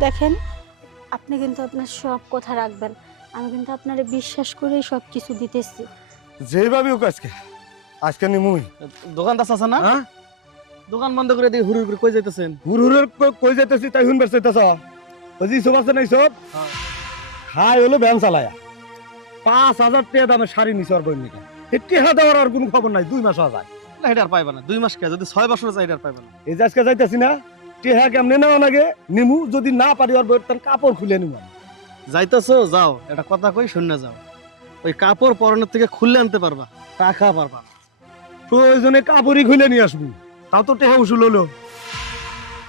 দেখেন আপনি কিন্তু আপনার সব কথা রাখবেন। আমি কিন্তু আপনারে বিশ্বাস করেই সব কিছু দিতেছি। যেভাবে হোক আজকে। আজকে নিমুই দোকানদার আছে না? হ্যাঁ? দোকান বন্ধ করে দিয়ে হুড়ুর করে কই যাইতেছেন? হুর হুরের কই যাইতেছি তাই হুন বেরচাইতেছ ওই যে সব আছে না সব হ্যাঁ। খাই হলো ভ্যান চালায়া। পাঁচ হাজার টাকা দামের শাড়ি নিছে আর বই নিকে। টেহা দেওয়ার আর কোনো খবর নাই দুই মাস যায়। না এটা আর পাইবা না। দুই মাস কে? যদি ছয় বছর যায় এটা আর পাইবা না। এই যে আজকে যাইতেছি না টেহা কেমনে নেওয়া লাগে? নিমু যদি না পারি আর বই তার কাপড় খুলে নিমু আমি। যাইতেছো যাও এটা কথা কই শূন্য যাও। ওই কাপড় পরনের থেকে খুললে আনতে পারবা টাকা পারবা। প্রয়োজনে কাপড়ই খুলে নিয়ে আসব। তাও তো টেহা উসুল হলো।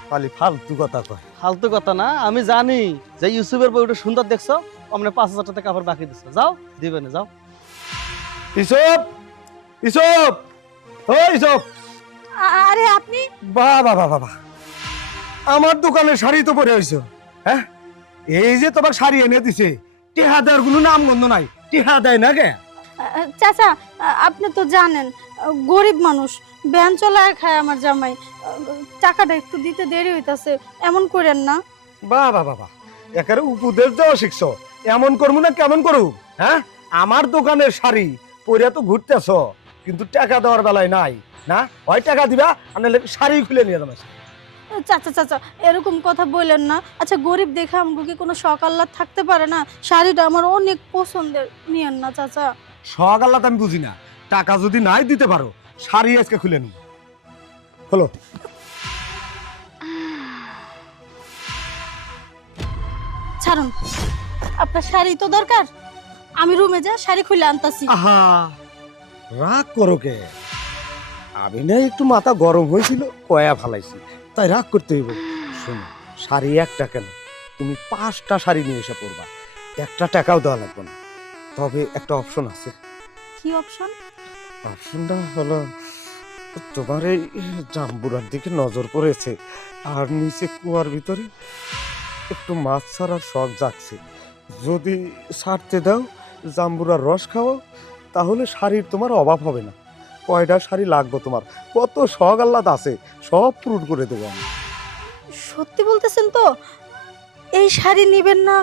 খালি ফালতু কথা কয়। ফালতু কথা না আমি জানি যে ইউসুফের বইটা সুন্দর দেখছ অমনে পাঁচ হাজার টাকা কাপড় বাকি দিছো। যাও দিবে না যাও। ইসব ইসব ও ইসব। আরে আপনি? বাহ বাবা বাবা আমার দোকানে শাড়ি তো পরে হইছো হ্যাঁ? এই যে তোমার শাড়ি এনে দিছে টেহা দেওয়ার কোনো নাম গন্ধ নাই। টেহা দেয় না কে? চাচা আপনি তো জানেন গরিব মানুষ ব্যান চলায় খায় আমার জামাই। টাকাটা একটু দিতে দেরি হইতাছে এমন করেন না। বাহ বাবা একেবারে উপদেশ দেওয়া শিখছো। এমন করব না কেমন করু হ্যাঁ? আমার দোকানের শাড়ি পরে তো ঘুরতেছ কিন্তু টাকা দেওয়ার বেলায় নাই। না? হয় টাকা দিবা আর শাড়ি খুলে নিয়ে যাবে। চাচা চাচা এরকম কথা বললেন না। আচ্ছা গরিব দেখে আমাকে কি কোনো শখ আল্লাহ থাকতে পারে না? শাড়িটা আমার অনেক পছন্দের। নিয়েন না চাচা। শখ আল্লাহ আমি বুঝি না। টাকা যদি নাই দিতে পারো শাড়ি আজকে খুলে নি হলো ছাড়ুন আপনার শাড়ি তো দরকার। আমি রুমে যা শাড়ি খুলে আনতাছি। আহা রাগ করো কে? আমি না একটু মাথা গরম হয়েছিল কয়া ফালাইছি। তাই রাগ করতে হইব। শোনো শাড়ি একটা কেন? তুমি পাঁচটা শাড়ি নিয়ে এসে পড়বা একটা টাকাও দেওয়া লাগবে না। তবে একটা অপশন আছে। কি অপশন অপশনটা হলো তোমার এই জাম্বুরার দিকে নজর পড়েছে আর নিচে কুয়ার ভিতরে একটু মাছ ছাড়ার শখ যাচ্ছে যদি ছাড়তে দাও জাম্বুরার রস খাও তাহলে শাড়ির তোমার অভাব হবে না। কয়টা শাড়ি লাগবে তোমার? কত শখ আহ্লাদ আছে সব পূরণ করে দেবো আমি। সত্যি বলতেছেন তো? এই শাড়ি নিবেন না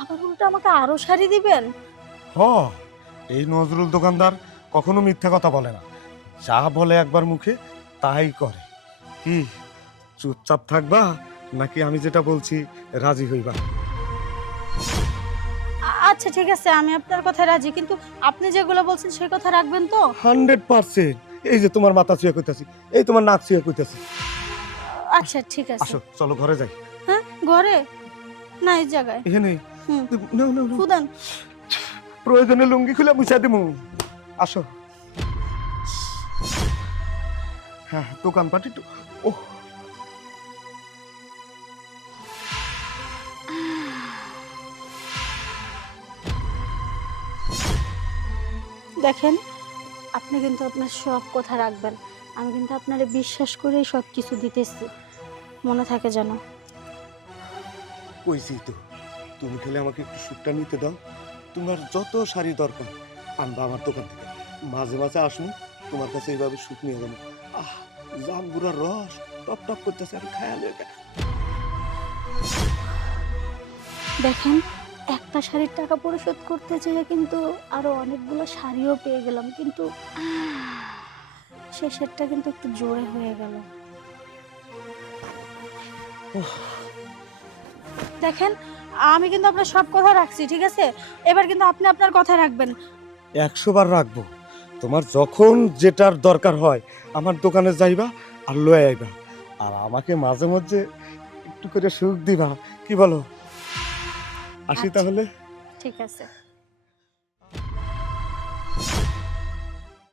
আবার উল্টো আমাকে আরও শাড়ি দিবেন? হ এই নজরুল দোকানদার কখনো মিথ্যা কথা বলে না। যা বলে একবার মুখে তাই করে। কি চুপচাপ থাকবা? নাকি আমি যেটা বলছি রাজি হইবা? আচ্ছা ঠিক আছে আমি আপনার কথায় রাজি কিন্তু আপনি যেগুলো বলছেন সেই কথা রাখবেন তো? Hundred percent. এই যে তোমার মাথা ছুঁয়ে কইতাছি এই তোমার নাক ছুঁয়ে কইতাছি। আচ্ছা ঠিক আছে। আসো চলো ঘরে যাই। হ্যাঁ ঘরে? না এই জায়গায়। এখানে? হুম। নাও। ফুদান। প্রয়োজনে লুঙ্গি খুলে মুছা দিমু। আসো। হ্যাঁ দোকান পাটি একটু ও দেখেন আপনি কিন্তু আপনার সব কথা রাখবেন। আমি কিন্তু আপনারে বিশ্বাস করেই সব কিছু দিতেছি। মনে থাকে যেন। কইছি তো তুমি খেলে আমাকে একটু সুটটা নিতে দাও। তোমার যত শাড়ি দরকার আনবা আমার দোকান থেকে। মাঝে মাঝে আসুন তোমার কাছে এইভাবে সুট নিয়ে যাব। আহ জামগুড়ার রস টপ টপ করতেছে আমি খায়ালে দেখেন একটা শাড়ির টাকা পরিশোধ করতে চেয়ে কিন্তু আরও অনেকগুলো শাড়িও পেয়ে গেলাম কিন্তু শেষেরটা কিন্তু একটু জোরে হয়ে গেল। দেখেন আমি কিন্তু আপনার সব কথা রাখছি ঠিক আছে? এবার কিন্তু আপনি আপনার কথা রাখবেন। একশো বার রাখব। তোমার যখন যেটার দরকার হয় আমার দোকানে যাইবা আর লয়ে আইবা। আর আমাকে মাঝে মধ্যে একটু করে সুখ দিবা কি বলো? আসি আচ্ছা। তাহলে ঠিক আছে